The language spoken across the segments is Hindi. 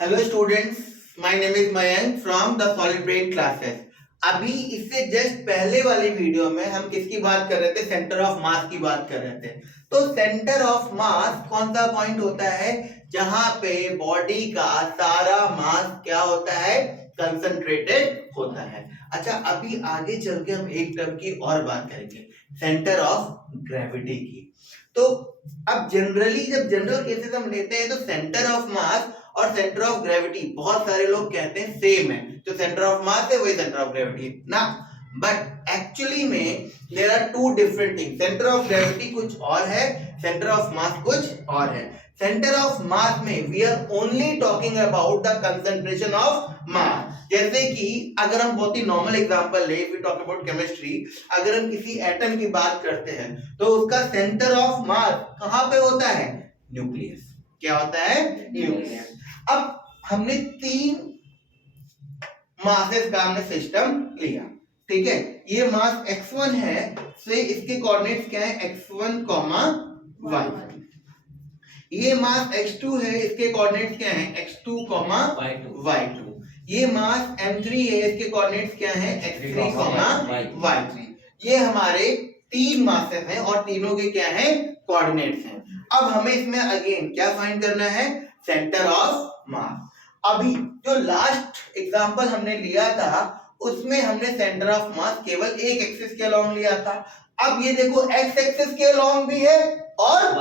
Hello students, my name is Mayank from the solid brain classes. अभी इससे जस्ट पहले वाली वीडियो में हम किसकी बात कर रहे थे? सेंटर ऑफ मास की बात कर रहे थे। तो सेंटर ऑफ मास कौन सा पॉइंट होता है जहां पे बॉडी का सारा मास क्या होता है? कंसंट्रेटेड होता है। अच्छा, अभी आगे चल के हम एक टर्म की और बात करेंगे, सेंटर ऑफ ग्रेविटी की। तो अब जनरली जब जनरल केसेस हम लेते हैं तो सेंटर ऑफ मास और सेंटर ऑफ ग्रेविटी बहुत सारे लोग कहते हैं सेम है, जो सेंटर ऑफ मास है वही सेंटर ऑफ ग्रेविटी ना। बट एक्चुअली में there are two different things. Centre of gravity कुछ और है, सेंटर ऑफ मास कुछ और है। सेंटर ऑफ मास में we are only talking about the concentration of mass. जैसे कि अगर हम बहुत ही नॉर्मल एग्जांपल ले, वी टॉक अबाउट केमिस्ट्री, अगर हम किसी एटम की बात करते हैं तो उसका सेंटर ऑफ मास कहां पे होता है? न्यूक्लियस। क्या होता है? न्यूक्लियस। अब हमने तीन मासेस का हमने सिस्टम लिया, ठीक है। ये मास x1 है, से इसके कोऑर्डिनेट्स क्या है? x1, y। ये मास x2 है, इसके कोऑर्डिनेट्स क्या है? x2, y2। ये मास m3 है, इसके कोऑर्डिनेट्स क्या है? x3, y3। ये हमारे तीन मासेस हैं और तीनों के क्या है? कोऑर्डिनेट्स हैं। अब हमें इसमें अगेन क्या फाइंड करना है? सेंटर ऑफ मास। अभी जो लास्ट एग्जांपल हमने लिया था उसमें हमने सेंटर ऑफ मास केवल एक एक्सिस के अलोंग लिया था। अब ये देखो, एक्स एक्सिस के अलोंग भी है और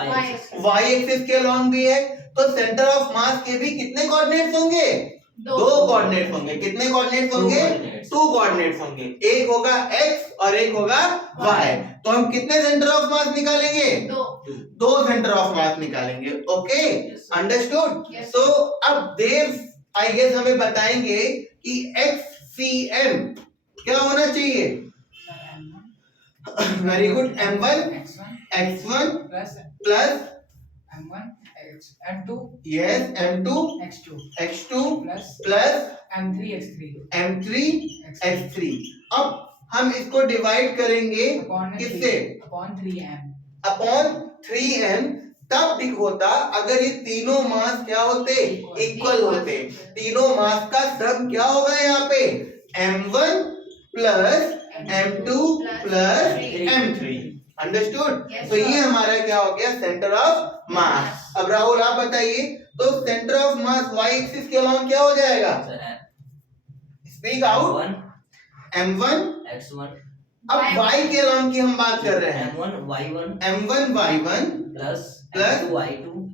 वाई एक्सिस के अलोंग भी है, तो सेंटर ऑफ मास के भी कितने कोऑर्डिनेट्स होंगे? दो कोऑर्डिनेट्स होंगे। कितने कोऑर्डिनेट्स होंगे? टू कोऑर्डिनेट्स होंगे। एक होगा x और एक होगा y। तो हम कितने सेंटर ऑफ मास निकालेंगे? दो सेंटर ऑफ मास निकालेंगे। Okay, understood? तो अब देव आई गेस हमें बताएंगे कि XCM क्या होना चाहिए? Very good. M1 x1 plus M2 yes M2 x2 plus M3 x3। अब हम इसको डिवाइड करेंगे किससे? Upon 3m। तब भी होता अगर ये तीनों मास क्या होते? इक्वल होते। तीनों मास का सम क्या होगा यहाँ पे? m1 plus m2 plus m3। Understood? तो ये हमारा क्या हो गया? सेंटर ऑफ मास। अब राहुल आप बताइए, तो centre of mass y axis के अलोंग क्या हो जाएगा? Speak out. m1 x1 अब y के अलोंग की हम बात कर रहे हैं। m1 y1 plus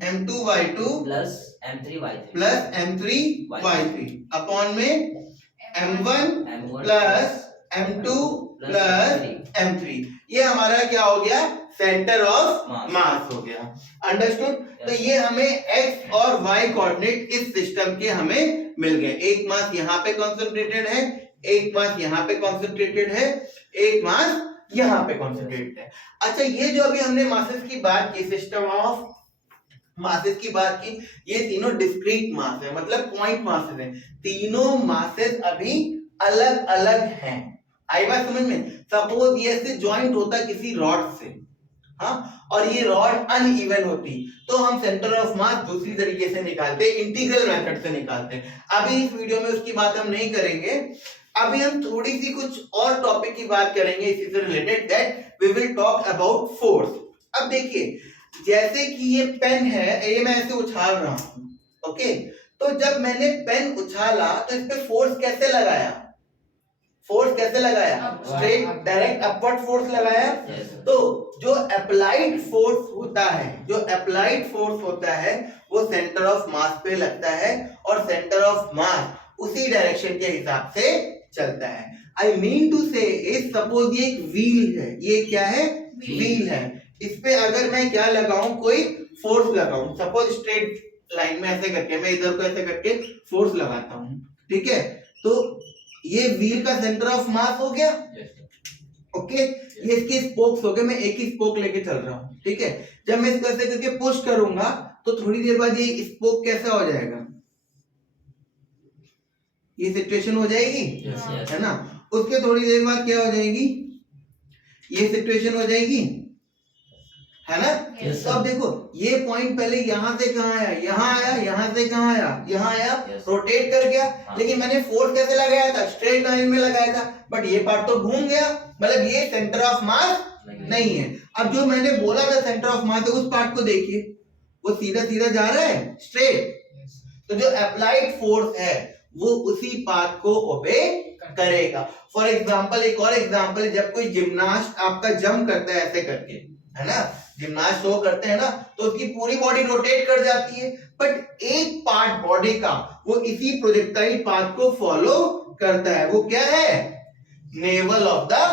m2 y2 plus m3 y3 upon में m1 plus m2 plus m3। ये हमारा क्या हो गया? सेंटर ऑफ मास हो गया। अंडरस्टूड? तो ये हमें x और y कोऑर्डिनेट इस सिस्टम के हमें मिल गए। एक मास यहाँ पे कॉन्सेंट्रेटेड है, एक मास यहाँ पे कॉन्सेंट्रेटेड है, एक मास यहाँ पे कॉन्सेंट्रेटेड है। अच्छा, ये जो अभी हमने मासेस की बात की, सिस्टम ऑफ मासेस की बात की, ये तीनों डिस्क्रीट मास है, मतलब पॉइंट मासेस हैं। तीनों मासेस अभी अलग अलग हैं। आई बात समझ में? सपोज ये से ज्वाइंट होता किसी रॉड से, हाँ, और ये रॉड अनइवन होती, तो हम सेंटर ऑफ मास दूसरी तरीके से निकालते, इंटीग्रल मेथड से निकालते। अभी इस वीडियो में उसकी बात हम नहीं करेंगे। अभी हम थोड़ी सी कुछ और टॉपिक की बात करेंगे इसी से related, that we will talk about force. अब देखिए, जैसे कि ये पेन है, ये मैं ऐसे उछाल रहा हूं, ओके, तो जब मैंने पेन उछाला तो इस पे फोर्स कैसे लगाया? फोर्स कैसे लगाया? स्ट्रेट डायरेक्ट अपवर्ड फोर्स लगाया। तो जो अप्लाइड फोर्स होता है, जो अप्लाइड फोर्स होता है वो सेंटर ऑफ मास पे लगता है और सेंटर ऑफ मास उसी डायरेक्शन के हिसाब से चलता है। आई मीन टू से, सपोज ये एक व्हील है, ये क्या है? व्हील है। इस पे अगर मैं क्या लगाऊं? कोई फोर्स लगाऊं, सपोज स्ट्रेट लाइन में ऐसे करके, मैं इधर को ऐसे करके फोर्स लगाता हूं, ठीक है, तो ये व्हील का सेंटर ऑफ मास हो गया। ओके, ये इसके स्पोक्स हो गए, मैं एक ही स्पोक लेके चल रहा हूं, ठीक है। जब मैं इसको ऐसे करके पुश करूंगा तो थोड़ी देर बाद ये स्पोक कैसा हो जाएगा? ये सिचुएशन हो जाएगी, है ना। उसके थोड़ी देर बाद क्या हो जाएगी? ये सिचुएशन हो जाएगी, है ना? Yes, तो अब देखो ये पॉइंट पहले यहाँ से कहाँ आया, यहाँ आया, यहाँ से कहाँ आया, यहाँ आया, Yes. रोटेट कर गया। हाँ। लेकिन मैंने फोर्स कैसे लगाया था, स्ट्रेट लाइन में लगाया था, बट ये पार्ट तो घूम गया, मतलब ये सेंटर ऑफ मास नहीं है। अब जो मैंने बोला था सेंटर ऑफ मास है, उस पार्ट को देखिए, वो सीधा सीधा जा रहा है स्ट्रेट। तो जो अप्लाइड फोर्स है वो उसी पाथ को ओबे करेगा। फॉर एग्जांपल, एक और एग्जांपल, जब कोई जिम्नास्ट आपका जंप करता है ऐसे करके, है ना, जिम्नास्ट शो करते हैं ना, तो उसकी पूरी बॉडी रोटेट कर जाती है, बट एक पार्ट बॉडी का वो इसी प्रोजेक्टाइल पाथ को फॉलो करता है। वो क्या है, नेवल ऑफ द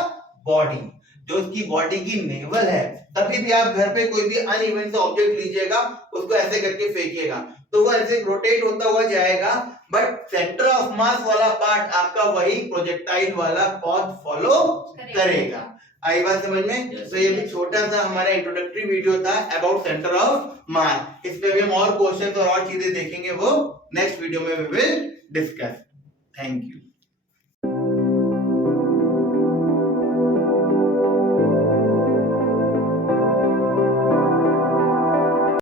बॉडी। जो उसकी बॉडी की नेवल है, तभी भी आप घर पे कोई भी अनइवन सा ऑब्जेक्ट लीजिएगा, उसको ऐसे करके फेंकिएगा तो वो ऐसे रोटेट होता हुआ जाएगा, बट सेंटर ऑफ मास वाला पार्ट आपका वही प्रोजेक्टाइल वाला पाथ फॉलो करेगा। आई बात समझ में? Yes. तो ये भी छोटा सा हमारा इंट्रोडक्टरी वीडियो था अबाउट सेंटर ऑफ मास। इस पे भी हम और क्वेश्चन और चीजें देखेंगे, वो नेक्स्ट वीडियो में we will discuss. Thank you.